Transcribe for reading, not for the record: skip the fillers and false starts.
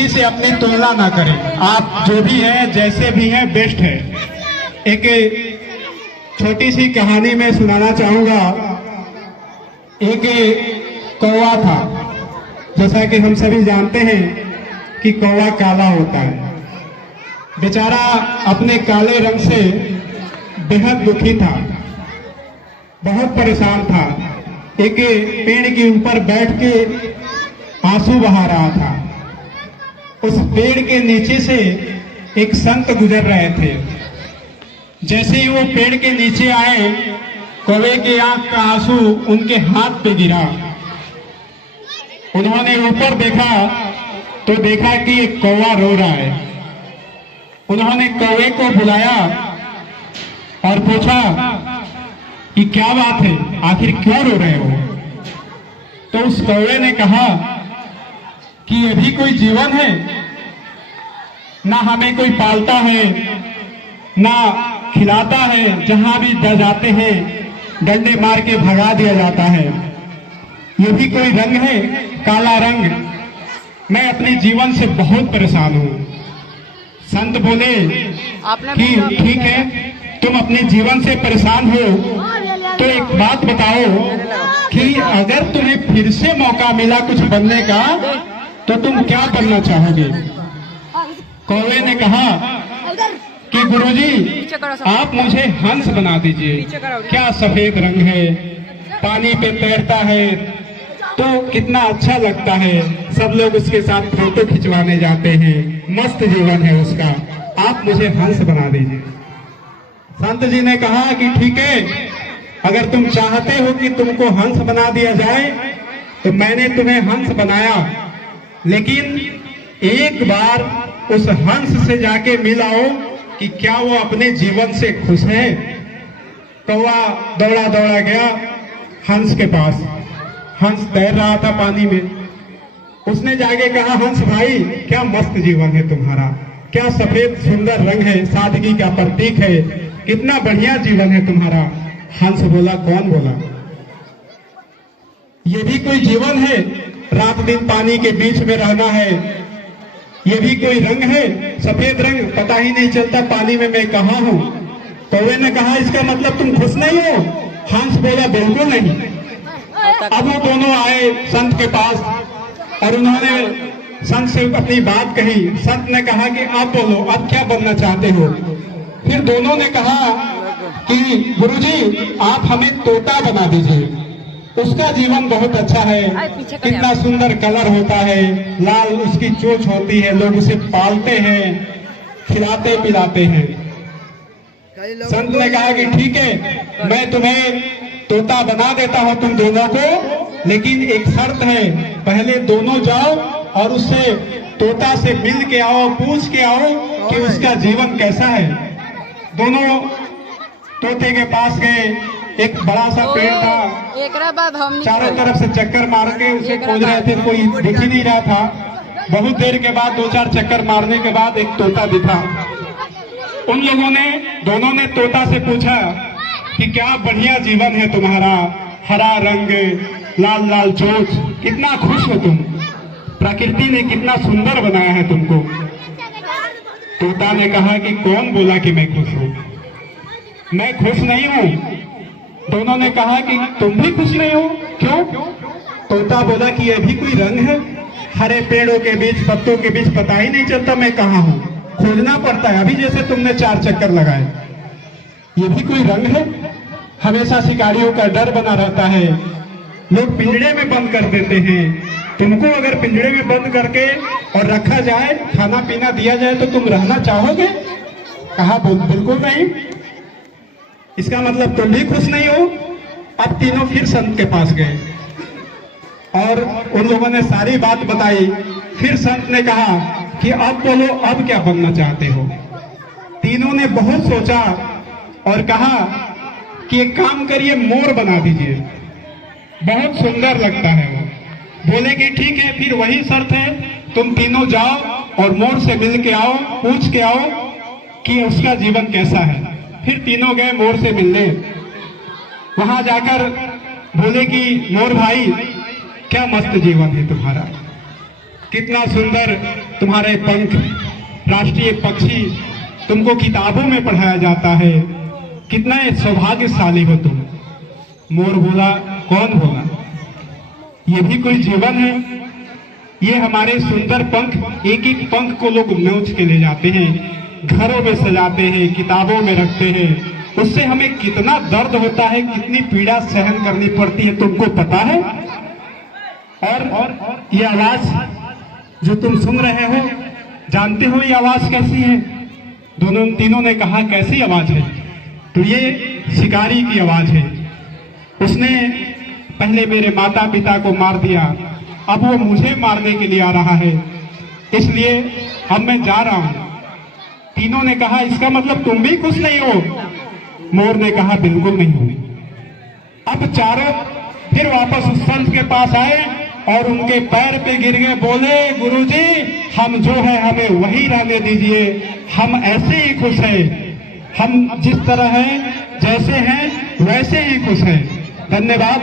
किसी से अपनी तुलना ना करें। आप जो भी हैं, जैसे भी हैं, बेस्ट है। एक छोटी सी कहानी मैं सुनाना चाहूंगा। एक कौवा था। जैसा कि हम सभी जानते हैं कि कौवा काला होता है। बेचारा अपने काले रंग से बेहद दुखी था, बहुत परेशान था। एक पेड़ के ऊपर बैठ के आंसू बहा रहा था। उस पेड़ के नीचे से एक संत गुजर रहे थे। जैसे ही वो पेड़ के नीचे आए, कौवे के आंख का आंसू उनके हाथ पे गिरा। उन्होंने ऊपर देखा तो देखा कि एक कौवा रो रहा है। उन्होंने कौवे को बुलाया और पूछा कि क्या बात है, आखिर क्यों रो रहे हो? तो उस कौवे ने कहा कि ये भी कोई जीवन है? ना हमें कोई पालता है, ना खिलाता है, जहां भी जाते हैं डंडे मार के भगा दिया जाता है। ये भी कोई रंग है, काला रंग? मैं अपने जीवन से बहुत परेशान हूं। संत बोले कि ठीक है, तुम अपने जीवन से परेशान हो तो एक बात बताओ कि अगर तुम्हें फिर से मौका मिला कुछ बनने का तो तुम क्या बनना चाहोगे? कौवे ने कहा कि गुरुजी, आप मुझे हंस बना दीजिए। क्या सफेद रंग है, पानी पे तैरता है तो कितना अच्छा लगता है। सब लोग उसके साथ फोटो खिंचवाने जाते हैं, मस्त जीवन है उसका। आप मुझे हंस बना दीजिए। संत जी ने कहा कि ठीक है, अगर तुम चाहते हो कि तुमको हंस बना दिया जाए तो मैंने तुम्हें हंस बनाया, लेकिन एक बार उस हंस से जाके मिलाओ कि क्या वो अपने जीवन से खुश है। कौवा दौड़ा दौड़ा गया हंस के पास। हंस तैर रहा था पानी में। उसने जाके कहा, हंस भाई, क्या मस्त जीवन है तुम्हारा, क्या सफेद सुंदर रंग है, सादगी का प्रतीक है, कितना बढ़िया जीवन है तुम्हारा। हंस बोला, कौन बोला? ये भी कोई जीवन है? रात दिन पानी के बीच में रहना है, ये भी कोई रंग है? सफेद रंग, पता ही नहीं चलता पानी में मैं कहाँ हूँ। कौवे ने कहा, इसका मतलब तुम खुश नहीं हो? हंस बोला, बिल्कुल नहीं। अब वो दोनों आए संत के पास और उन्होंने संत से अपनी बात कही। संत ने कहा कि आप बोलो, आप क्या बनना चाहते हो? फिर दोनों ने कहा कि गुरुजी, आप हमें तोता बना दीजिए, उसका जीवन बहुत अच्छा है, कितना सुंदर कलर होता है, लाल उसकी चोंच होती है, लोग उसे पालते हैं, खिलाते पिलाते हैं। संत ने कहा कि ठीक है, मैं तुम्हें तोता बना देता हूं तुम दोनों को, लेकिन एक शर्त है, पहले दोनों जाओ और उससे तोता से मिल के आओ, पूछ के आओ कि उसका जीवन कैसा है। दोनों तोते के पास गए। एक बड़ा सा पेड़ था, चारों तरफ से चक्कर मार के उसे खोज रहे थे, कोई दिख ही नहीं रहा था। बहुत देर के बाद, 2-4 चक्कर मारने के बाद एक तोता दिखा। उन लोगों ने, दोनों ने तोता से पूछा कि क्या बढ़िया जीवन है तुम्हारा, हरा रंग, लाल लाल चोंच, कितना खुश हो तुम, प्रकृति ने कितना सुंदर बनाया है तुमको। तोता ने कहा कि कौन बोला कि मैं खुश हूँ? मैं खुश नहीं हूँ। दोनों ने कहा कि तुम भी खुश नहीं हो, क्यों? तोता बोला कि यह भी कोई रंग है? हरे पेड़ों के बीच, पत्तों के बीच पता ही नहीं चलता मैं कहाँ हूँ, खोजना पड़ता है। अभी जैसे तुमने 4 चक्कर लगाए, ये भी कोई रंग है? हमेशा शिकारियों का डर बना रहता है, लोग पिंजड़े में बंद कर देते हैं। तुमको अगर पिंजड़े में बंद करके और रखा जाए, खाना पीना दिया जाए, तो तुम रहना चाहोगे? कहा, बिल्कुल नहीं। इसका मतलब तुम भी खुश नहीं हो। अब तीनों फिर संत के पास गए और उन लोगों ने सारी बात बताई। फिर संत ने कहा कि अब बोलो, अब क्या बनना चाहते हो? तीनों ने बहुत सोचा और कहा कि एक काम करिए, मोर बना दीजिए, बहुत सुंदर लगता है वो। बोले कि ठीक है, फिर वही शर्त है, तुम तीनों जाओ और मोर से मिल के आओ, पूछ के आओ कि उसका जीवन कैसा है। फिर तीनों गए मोर से मिलने। वहां जाकर बोले कि मोर भाई, क्या मस्त जीवन है तुम्हारा, कितना सुंदर तुम्हारे पंख, राष्ट्रीय पक्षी तुमको किताबों में पढ़ाया जाता है, कितना सौभाग्यशाली हो तुम। मोर बोला, कौन बोला? ये भी कोई जीवन है? ये हमारे सुंदर पंख, एक एक पंख को लोग नोच के ले जाते हैं, घरों में सजाते हैं, किताबों में रखते हैं। उससे हमें कितना दर्द होता है, कितनी पीड़ा सहन करनी पड़ती है, तुमको पता है? और ये आवाज जो तुम सुन रहे हो, जानते हो ये आवाज कैसी है? तीनों ने कहा कैसी आवाज है? तो ये शिकारी की आवाज है। उसने पहले मेरे माता पिता को मार दिया, अब वो मुझे मारने के लिए आ रहा है, इसलिए अब मैं जा रहा हूं। तीनों ने कहा इसका मतलब तुम भी खुश नहीं हो? मोर ने कहा बिल्कुल नहीं हो। अब चारों फिर वापस उस संत के पास आए और उनके पैर पे गिर गए, बोले गुरुजी हम जो है हमें वही रहने दीजिए, हम ऐसे ही खुश हैं, हम जिस तरह हैं, जैसे हैं वैसे ही खुश हैं। धन्यवाद।